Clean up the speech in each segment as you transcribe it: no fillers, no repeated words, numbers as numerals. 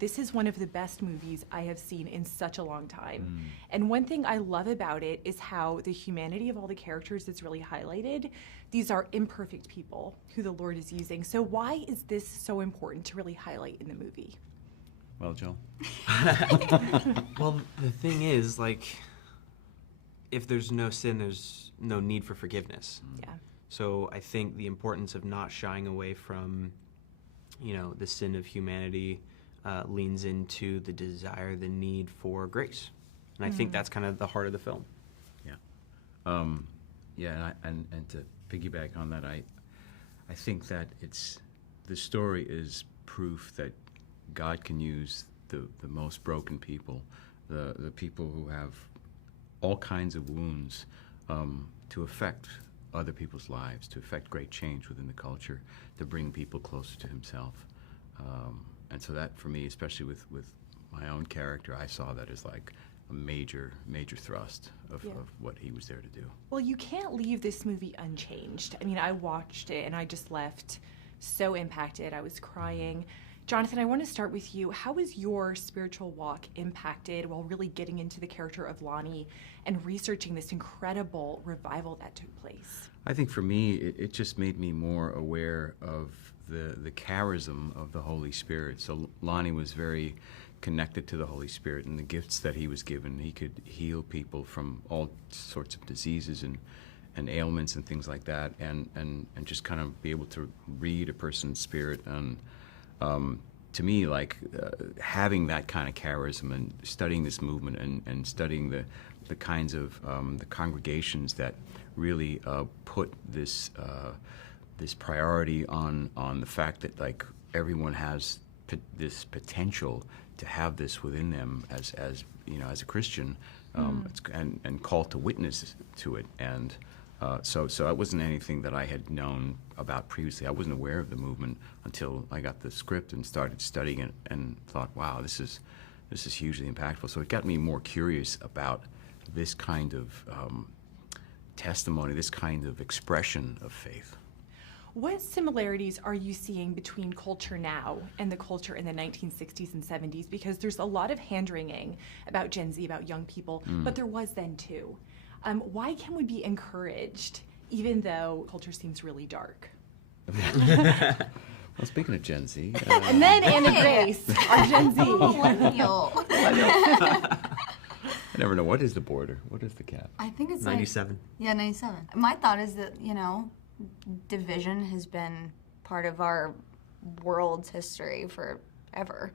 this is one of the best movies I have seen in such a long time. And one thing I love about it is how the humanity of all the characters is really highlighted. These are imperfect people who the Lord is using. So why is this so important to really highlight in the movie? Well, Joel? Well, the thing is, like, if there's no sin, there's no need for forgiveness. Yeah. So I think the importance of not shying away from, the sin of humanity leans into the desire, the need for grace. And I think that's kind of the heart of the film. Yeah. And to piggyback on that, I think that the story is proof that God can use the most broken people, the people who have all kinds of wounds, to affect other people's lives, to affect great change within the culture, to bring people closer to himself. And so that, for me, especially with my own character, I saw that as like a major thrust of what he was there to do. Well, you can't leave this movie unchanged. I mean, I watched it and I just left so impacted. I was crying. Jonathan, I want to start with you. How was your spiritual walk impacted while really getting into the character of Lonnie and researching this incredible revival that took place? I think for me, it just made me more aware of the charism of the Holy Spirit. So Lonnie was very connected to the Holy Spirit and the gifts that he was given. He could heal people from all sorts of diseases and ailments and things like that, and just kind of be able to read a person's spirit. And to me, having that kind of charism and studying this movement and studying the kinds of the congregations that really put this priority on the fact that everyone has this potential to have this within them as a Christian, and called to witness to it. And so it wasn't anything that I had known about previously. I wasn't aware of the movement until I got the script and started studying it and thought, wow, this is hugely impactful. So it got me more curious about this kind of testimony, this kind of expression of faith. What similarities are you seeing between culture now and the culture in the 1960s and 70s? Because there's a lot of hand-wringing about Gen Z, about young people, but there was then too. Why can we be encouraged, even though culture seems really dark? Well, speaking of Gen Z... and then Anna Grace, our Gen Z. Millennial. I never know. What is the border? What is the cap? I think it's 97. Yeah, 97. My thought is that, division has been part of our world's history forever.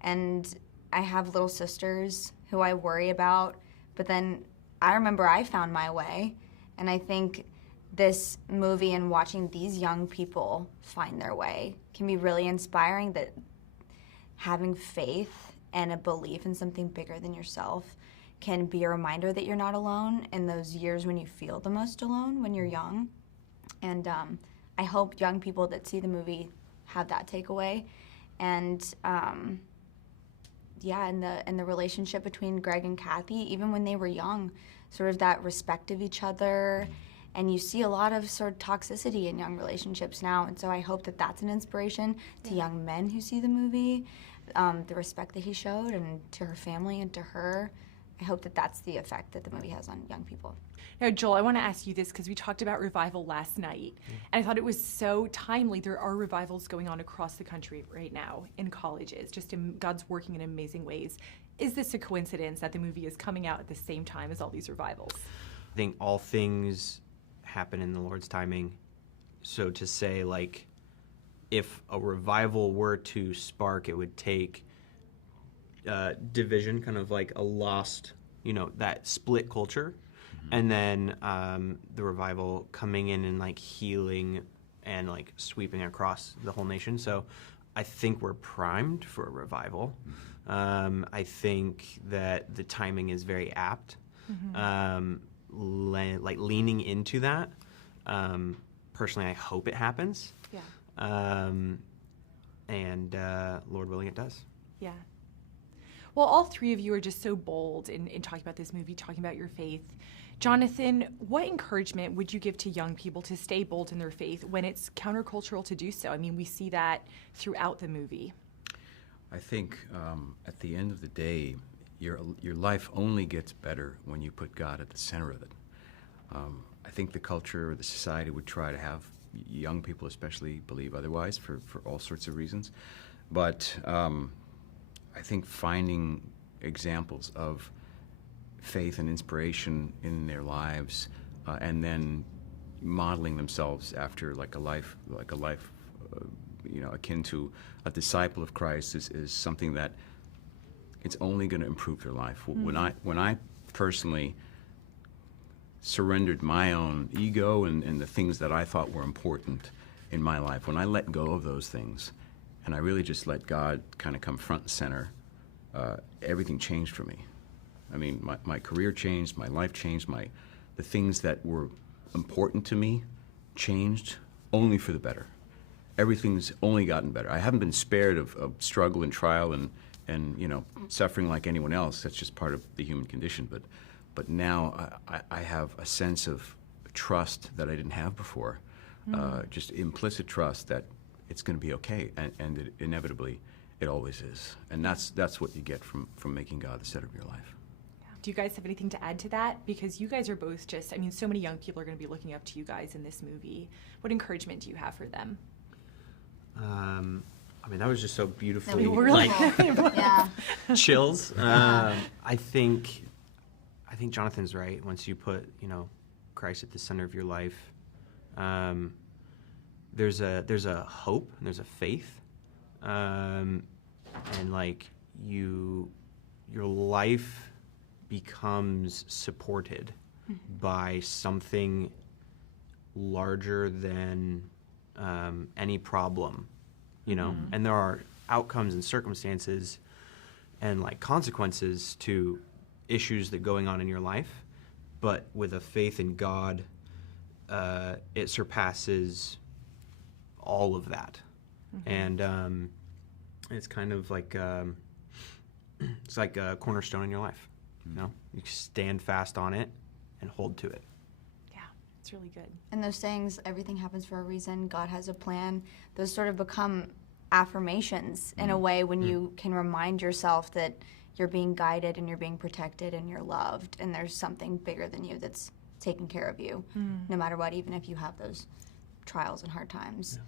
And I have little sisters who I worry about, but then I remember I found my way, and I think this movie and watching these young people find their way can be really inspiring, that having faith and a belief in something bigger than yourself can be a reminder that you're not alone in those years when you feel the most alone when you're young. And I hope young people that see the movie have that takeaway. And and the relationship between Greg and Kathy, even when they were young, sort of that respect of each other. And you see a lot of sort of toxicity in young relationships now. And so I hope that that's an inspiration to young men who see the movie, the respect that he showed, and to her family and to her. I hope that that's the effect that the movie has on young people. Now, Joel, I want to ask you this because we talked about revival last night, and I thought it was so timely. There are revivals going on across the country right now in colleges. God's working in amazing ways. Is this a coincidence that the movie is coming out at the same time as all these revivals? I think all things happen in the Lord's timing. So to say, if a revival were to spark, it would take division, kind of like a lost, that split culture, and then the revival coming in and healing and sweeping across the whole nation. So I think we're primed for a revival. I think that the timing is very apt. Leaning into that. Personally, I hope it happens. Yeah. And Lord willing, it does. Yeah. Well, all three of you are just so bold in talking about this movie, talking about your faith. Jonathan, what encouragement would you give to young people to stay bold in their faith when it's countercultural to do so? I mean, we see that throughout the movie. I think at the end of the day, your life only gets better when you put God at the center of it. I think the culture or the society would try to have young people especially believe otherwise for all sorts of reasons. But I think finding examples of faith and inspiration in their lives and then modeling themselves after like a life akin to a disciple of Christ is something that it's only going to improve their life. Mm-hmm. When I personally surrendered my own ego and the things that I thought were important in my life, when I let go of those things and I really just let God kind of come front and center, everything changed for me. I mean, my career changed, my life changed, the things that were important to me changed only for the better. Everything's only gotten better. I haven't been spared of struggle and trial and suffering like anyone else. That's just part of the human condition. But now I have a sense of trust that I didn't have before. Just implicit trust that it's going to be okay, and it, inevitably it always is. And that's what you get from making God the center of your life. Do you guys have anything to add to that? Because you guys are both just, I mean, so many young people are going to be looking up to you guys in this movie. What encouragement do you have for them? I mean, that was just so beautifully, Yeah. chills. I think Jonathan's right. Once you put, Christ at the center of your life, there's a hope and there's a faith, and like your life becomes supported by something larger than any problem, and there are outcomes and circumstances and like consequences to issues that are going on in your life, but with a faith in God, it surpasses all of that. And it's kind of like it's like a cornerstone in your life. You stand fast on it and hold to it. Yeah, it's really good. And those sayings, everything happens for a reason, God has a plan, those sort of become affirmations in a way when you can remind yourself that you're being guided and you're being protected and you're loved and there's something bigger than you that's taking care of you no matter what, even if you have those trials and hard times.